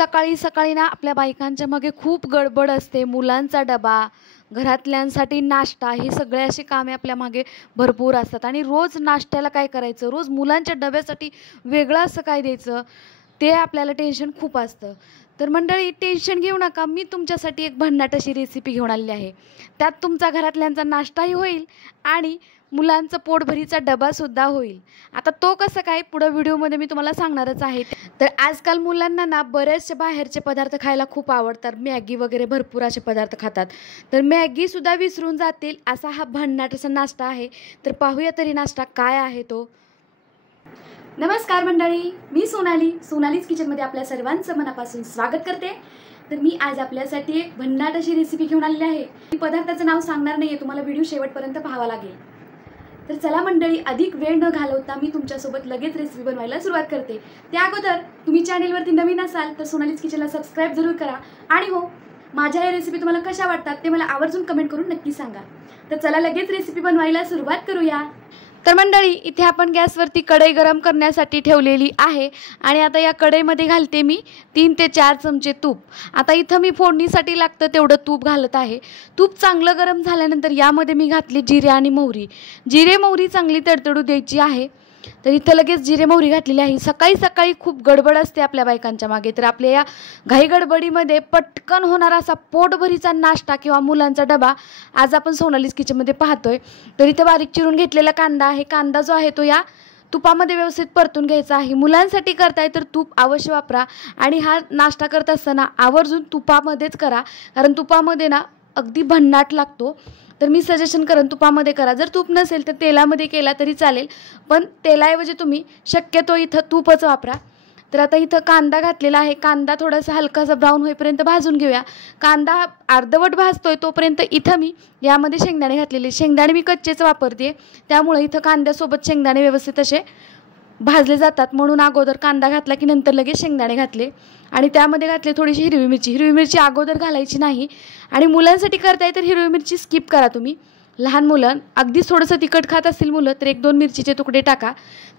सकाळी सकाळी ना आपल्या बायकांच्या मागे खूप गडबड असते. मुलांचा डबा, घरातल्यांसाठी नाश्ता, ही सगळे अशी कामे आपल्या मागे भरपूर असतात. आणि रोज नाश्त्याला काय करायचं, रोज मुलांच्या डब्यासाठी वेगळं असं काय द्यायचं, ते आपल्याला टेन्शन खूप असतं. तर मंडळी, टेन्शन घेऊ नका. मी तुमच्यासाठी एक भन्नाट अशी रेसिपी घेऊन आलेली आहे. त्यात तुमचा घरातल्यांचा नाश्ताही होईल आणि मुलांचं पोटभरीचा डबासुद्धा होईल. आता तो कसं काय, पुढं व्हिडिओमध्ये मी तुम्हाला सांगणारच आहे. तर आजकाल मुलांना ना बरेचसे बाहेरचे पदार्थ खायला खूप आवडतात. मॅगी वगैरे भरपूर असे पदार्थ खातात. तर मॅगीसुद्धा विसरून जातील असा हा भन्नाट असा नाश्ता आहे. तर पाहूया तरी नाश्ता काय आहे तो. नमस्कार मंडळी, मी सोनालीज किचनमध्ये आपल्या सर्वांचं मनापासून स्वागत करते. तर मी आज आपल्यासाठी एक भन्नाट अशी रेसिपी घेऊन आलेली आहे. मी पदार्थाचं नाव सांगणार नाही आहे, तुम्हाला व्हिडिओ शेवटपर्यंत पाहावा लागेल. तर चला मंडळी, अधिक वेळ न घालवता मी तुमच्यासोबत लगेच रेसिपी बनवायला सुरुवात करते. त्या अगोदर तुम्ही चॅनेलवरती नवीन असाल तर सोनालीज किचनला सबस्क्राईब जरूर करा. आणि हो, माझ्या या रेसिपी तुम्हाला कशा वाटतात ते मला आवर्जून कमेंट करून नक्की सांगा. तर चला लगेच रेसिपी बनवायला सुरुवात करूया. तर मंडळी, इथे आपण गॅसवरती कढई गरम करण्यासाठी ठेवलेली आहे. आणि आता या कढईमध्ये घालते मी 3 ते 4 चमचे तूप. आता इथं मी फोडणीसाठी लागतं तेवढं तूप घालत आहे. तूप चांगलं गरम झाल्यानंतर यामध्ये मी घातली जिरे आणि मोहरी. जिरे मोहरी चांगली तडतडू द्यायची आहे. तर इथं लगेच जिरे मोहरी घातलेली आहे. सकाळी सकाळी खूप गडबड असते आपल्या बायकांच्या मागे. तर आपल्या या घाई गडबडीमध्ये पटकन होणारा असा पोटभरीचा नाश्ता किंवा मुलांचा डबा आज आपण सोनालीज किचनमध्ये पाहतोय. तर इथं बारीक चिरून घेतलेला कांदा आहे. कांदा जो आहे तो या तुपामध्ये व्यवस्थित परतून घ्यायचा आहे. मुलांसाठी करताय तर तूप अवश्य वापरा. आणि हा नाश्ता करत असताना आवर्जून तुपामध्येच करा, कारण तुपामध्ये ना अगदी भन्नाट लागतो. तर मी सजेशन करेन तुपामध्ये करा. जर तूप नसेल तर तेलामध्ये केला तरी चालेल, पण तेलाऐवजी तुम्ही शक्यतो इथं तूपच वापरा. तर आता इथं कांदा घातलेला आहे. कांदा थोडासा हलकासा ब्राऊन होईपर्यंत भाजून घेऊया. कांदा अर्धवट भाजतोय तोपर्यंत इथं मी यामध्ये शेंगदाणे घातलेले. शेंगदाणे मी कच्चेच वापरते, त्यामुळे इथं कांद्यासोबत शेंगदाणे व्यवस्थित असे भाजले जातात. म्हणून अगोदर कांदा घातला की नंतर लगेच शेंगदाणे घातले. आणि त्यामध्ये घातले थोडीशी हिरवी मिरची. हिरवी मिरची अगोदर घालायची नाही. आणि मुलांसाठी करताय तर हिरवी मिरची स्किप करा तुम्ही. लहान मुलं अगदीच थोडंसं तिखट खात असतील मुलं तर 1-2 मिरचीचे तुकडे टाका.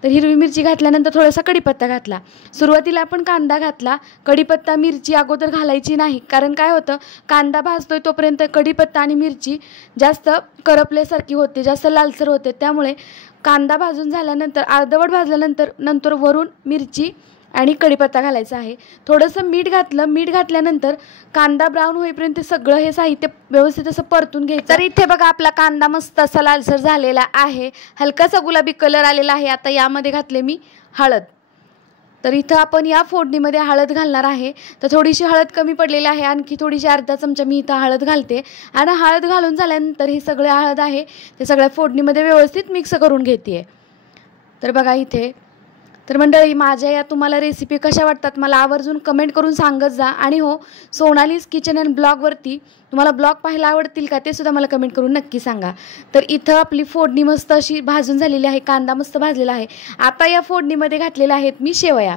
तर हिरवी मिरची घातल्यानंतर थोडासा कढीपत्ता घातला. सुरुवातीला आपण कांदा घातला, कढीपत्ता मिरची अगोदर घालायची नाही. कारण काय होतं, कांदा भाजतोय तोपर्यंत कढीपत्ता आणि मिरची जास्त करपल्यासारखी होते, जास्त लालसर होते. त्यामुळे कांदा भाजून झाल्यानंतर अर्धवट भाजल्यानंतर वरून मिरची आणि कढीपत्ता घालायचा आहे. थोडंसं मीठ घातलं. मीठ घातल्यानंतर कांदा ब्राऊन होईपर्यंत सगळं हे साहित्य व्यवस्थित असं परतून घ्यायचं. तर इथे बघा आपला कांदा मस्त असा लालसर झालेला आहे, हलकासा गुलाबी कलर आलेला आहे. आता यामध्ये घातले मी हळद. तर इथं आपण या फोडणीमध्ये हळद घालणार आहे. तर थोडीशी हळद कमी पडलेली आहे, आणखी थोडीशी अर्धा चमचा मी इथं हळद घालते. आणि हळद घालून झाल्यानंतर हे सगळे हळद आहे ते सगळ्या फोडणीमध्ये व्यवस्थित मिक्स करून घेते. तर बघा इथे. तर मंडळी, माझ्या या तुम्हाला रेसिपी कशा वाटतात मला आवर्जून कमेंट करून सांगत जा. आणि हो, सोनालीज किचन अँड ब्लॉगवरती तुम्हाला ब्लॉग पाहायला आवडतील का ते सुद्धा मला कमेंट करून नक्की सांगा. तर इथं आपली फोडणी मस्त अशी भाजून झालेली आहे. कांदा मस्त भाजलेला आहे. आता या फोडणीमध्ये घातलेल्या आहेत मी शेवया.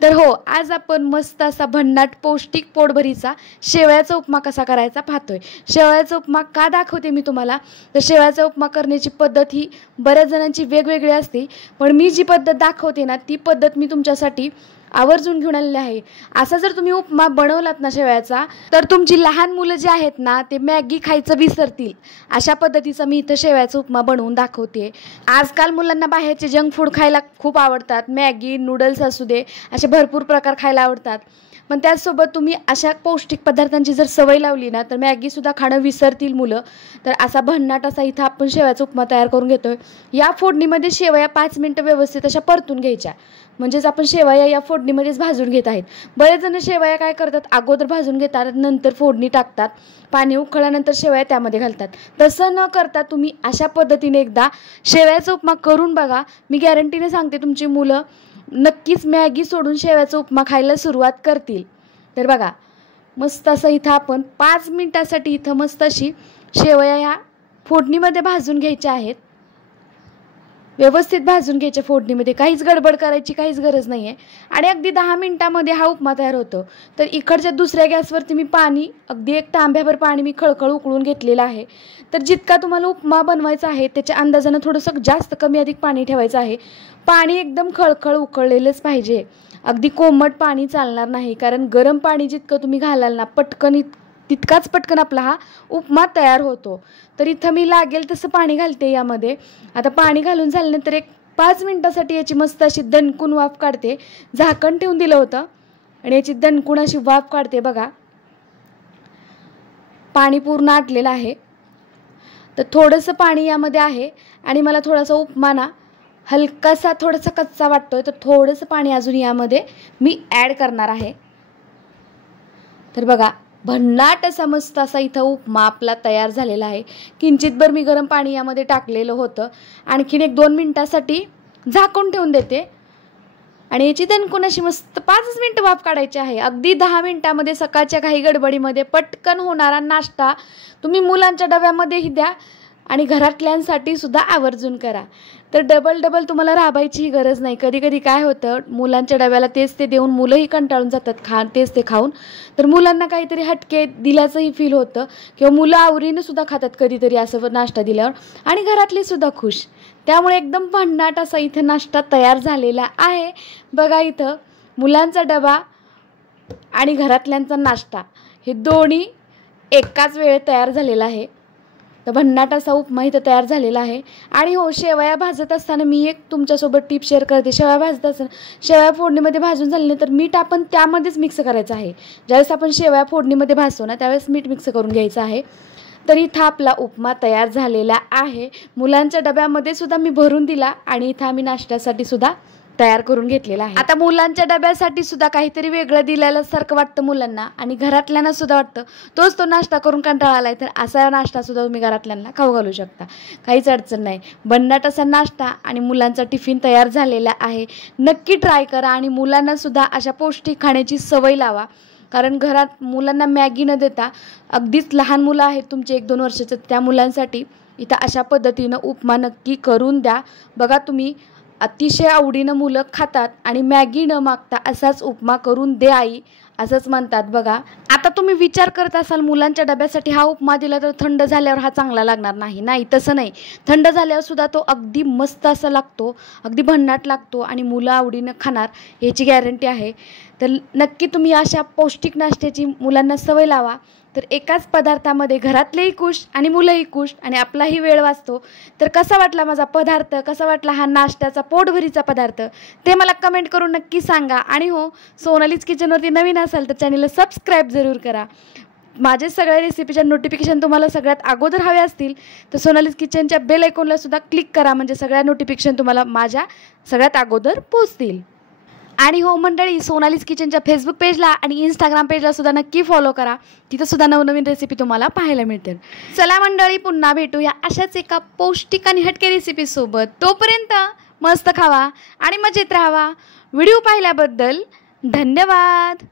तर हो, आज आपण मस्त असा भन्नाट पौष्टिक पोटभरीचा शेवयाचा उपमा कसा करायचा पाहतोय. शेवयाचा उपमा का दाखवते मी तुम्हाला, तर शेवयाचा उपमा करण्याची पद्धत ही बऱ्याच जणांची वेगवेगळी असते. पण मी जी पद्धत दाखवते ना ती पद्धत मी तुमच्यासाठी आवर्जून घेऊन आलेली आहे. असा जर तुम्ही उपमा बनवलात ना शेवयाचा, तर तुमची लहान मुलं जी आहेत ना ते मॅगी खायचं विसरतील. अशा पद्धतीचा मी इथं शेवयाचा उपमा बनवून दाखवते. आजकाल मुलांना बाहेरचे जंक फूड खायला खूप आवडतात. मॅगी, नूडल्स असू दे, असे भरपूर प्रकार खायला आवडतात. पण त्याचसोबत तुम्ही अशा पौष्टिक पदार्थांची जर सवय लावली ना तर मॅगीसुद्धा खाणं विसरतील मुलं. तर असा भन्नाट असा इथं आपण शेवयाचा उपमा तयार करून घेतोय. या फोडणीमध्ये शेवया 5 मिनिटं व्यवस्थित अशा परतून घ्यायच्या. म्हणजेच आपण शेवया या फोडणीमध्येच भाजून घेत आहेत. बरेच जण शेवया काय करतात, अगोदर भाजून घेतात नंतर फोडणी टाकतात. पाणी उकळल्यानंतर शेवया त्यामध्ये घालतात. तसं न करता तुम्ही अशा पद्धतीने एकदा शेवयाचा उपमा करून बघा. मी गॅरंटीने सांगते तुमची मुलं नक्कीच मॅगी सोडून शेवयाचा उपमा खायला सुरुवात करतील. तर बघा मस्त असं इथं आपण 5 मिनिटासाठी इथं मस्त अशी शेवया ह्या फोडणीमध्ये भाजून घ्यायच्या आहेत. व्यवस्थित भाजून घ्यायच्या फोडणीमध्ये. काहीच गडबड करायची काहीच गरज नाही आहे. आणि अगदी 10 मिनिटामध्ये हा उपमा तयार होतो. तर इकडच्या दुसऱ्या गॅसवरती मी पाणी अगदी 1 तांब्याभर पाणी मी खळखळ उकळून घेतलेलं आहे. तर जितका तुम्हाला उपमा बनवायचा आहे त्याच्या अंदाजानं थोडंसं जास्त कमी अधिक पाणी ठेवायचं आहे. पाणी एकदम खळखळ उकळलेलंच पाहिजे. अगदी कोमट पाणी चालणार नाही, कारण गरम पाणी जितकं तुम्ही घालाल ना तितकाच पटकन आपला हा उपमा तयार होतो. तर इथं मी लागेल तसं पाणी घालते यामध्ये. आता पाणी घालून झाल्यानंतर एक 5 मिनिटासाठी याची मस्त अशी दणकून वाफ काढते. झाकण ठेवून दिलं होतं आणि याची दणकून अशी वाफ काढते. बघा पाणी पूर्ण आटलेलं आहे. तर थोडंसं पाणी यामध्ये आहे आणि मला थोडासा उपमा ना हलकासा थोडासा कच्चा वाटतोय, तर थोडंसं पाणी अजून यामध्ये मी ॲड करणार आहे. तर बघा भन्नाट असा मस्त असा इथं उपमा आपला तयार झालेला आहे. किंचितभर मी गरम पाणी यामध्ये टाकलेलं होतं. आणखीन एक 2 मिनिटासाठी झाकून ठेवून देते आणि याची दणकून अशी मस्त 5 मिनिटं वाफ काढायची आहे. अगदी 10 मिनिटामध्ये सकाळच्या काही गडबडीमध्ये पटकन होणारा नाश्ता तुम्ही मुलांच्या डब्यामध्येही द्या आणि घरातल्यांसाठी सुद्धा आवर्जून करा. तर डबल तुम्हाला राबायचीही गरज नाही. कधी कधी काय होतं, मुलांच्या डब्याला तेच ते देऊन मुलंही कंटाळून जातात तेच ते खाऊन. तर मुलांना काहीतरी हटके दिल्याचंही फील होतं किंवा मुलं आवडीनं सुद्धा खातात कधीतरी असं नाश्ता दिल्यावर आणि घरातले सुद्धा खुश. त्यामुळे एकदम भन्नाट असा इथं नाश्ता तयार झालेला आहे. बघा इथं मुलांचा डबा आणि घरातल्यांचा नाश्ता हे दोन्ही एकाच वेळेत तयार झालेला आहे. तर भन्नाट असा उपमा इथं तयार झालेला आहे. आणि हो, शेवया भाजत असताना मी एक तुमच्यासोबत टिप शेअर करते. शेवया भाजत असताना शेवया फोडणीमध्ये भाजून झाल्यानंतर मीठ आपण त्यामध्येच मिक्स करायचं आहे. ज्यावेळेस आपण शेवया फोडणीमध्ये भाजतो ना त्यावेळेस मीठ मिक्स करून घ्यायचं आहे. तर इथं आपला उपमा तयार झालेला आहे. मुलांच्या डब्यामध्ये सुद्धा मी भरून दिला आणि इथं आम्ही नाश्त्यासाठी सुद्धा तयार करून घेतलेला आहे. आता मुलांच्या डब्यासाठी सुद्धा काहीतरी वेगळं दिलेलं सारखं वाटतं मुलांना आणि घरातल्यांना सुद्धा वाटतं तोच तो नाश्ता करून कंटाळा आलाय, तर असा नाश्ता सुद्धा तुम्ही घरातल्यांना खाऊ घालू शकता. काहीच अडचण नाही. भन्नाट असा नाश्ता आणि मुलांचा टिफिन तयार झालेला आहे. नक्की ट्राय करा आणि मुलांना सुद्धा अशा पौष्टिक खाण्याची सवय लावा. कारण घरात मुलांना मॅगी न देता अगदीच लहान मुलं आहेत तुमचे 1-2 वर्षाचे, त्या मुलांसाठी इथं अशा पद्धतीनं उपमा नक्की करून द्या. बघा तुम्ही अतिशय आवडीनं मुलं खातात आणि मॅगी न मागता असाच उपमा करून दे आई असंच म्हणतात. बघा आता तुम्ही विचार करत असाल मुलांच्या डब्यासाठी हा उपमा दिला तर थंड झाल्यावर हा चांगला लागणार नाही. नाही, तसं नाही. थंड झाल्यावर सुद्धा तो अगदी मस्त असा लागतो, अगदी भन्नाट लागतो आणि मुलं आवडीनं खाणार याची गॅरंटी आहे. तर नक्की तुम्ही अशा पौष्टिक नाश्त्याची मुलांना सवय लावा. तर एकाच पदार्थामध्ये घरातलेही खुश आणि मुलंही खुश आणि आपलाही वेळ वाचतो. तर कसा वाटला माझा पदार्थ, कसा वाटला हा नाश्त्याचा पोटभरीचा पदार्थ ते मला कमेंट करून नक्की सांगा. आणि हो, सोनालीज किचनवरती नवीन असाल तर चॅनलला सबस्क्राईब जरूर करा. माझे सगळ्या रेसिपीच्या नोटिफिकेशन तुम्हाला सगळ्यात अगोदर हवे असतील तर सोनालीज किचनच्या बेल आयकॉनला सुद्धा क्लिक करा, म्हणजे सगळ्या नोटिफिकेशन तुम्हाला माझ्या सगळ्यात अगोदर पोहोचतील. आणि हो मंडळी, सोनालीज किचनच्या फेसबुक पेजला आणि इंस्टाग्राम पेजला सुद्धा नक्की फॉलो करा. तिथं सुद्धा नवनवीन रेसिपी तुम्हाला पाहायला मिळतील. चला मंडळी, पुन्हा भेटूया अशाच एका पौष्टिक आणि हटके रेसिपीसोबत. तोपर्यंत मस्त खावा आणि मजेत राहावा. व्हिडिओ पाहिल्याबद्दल धन्यवाद.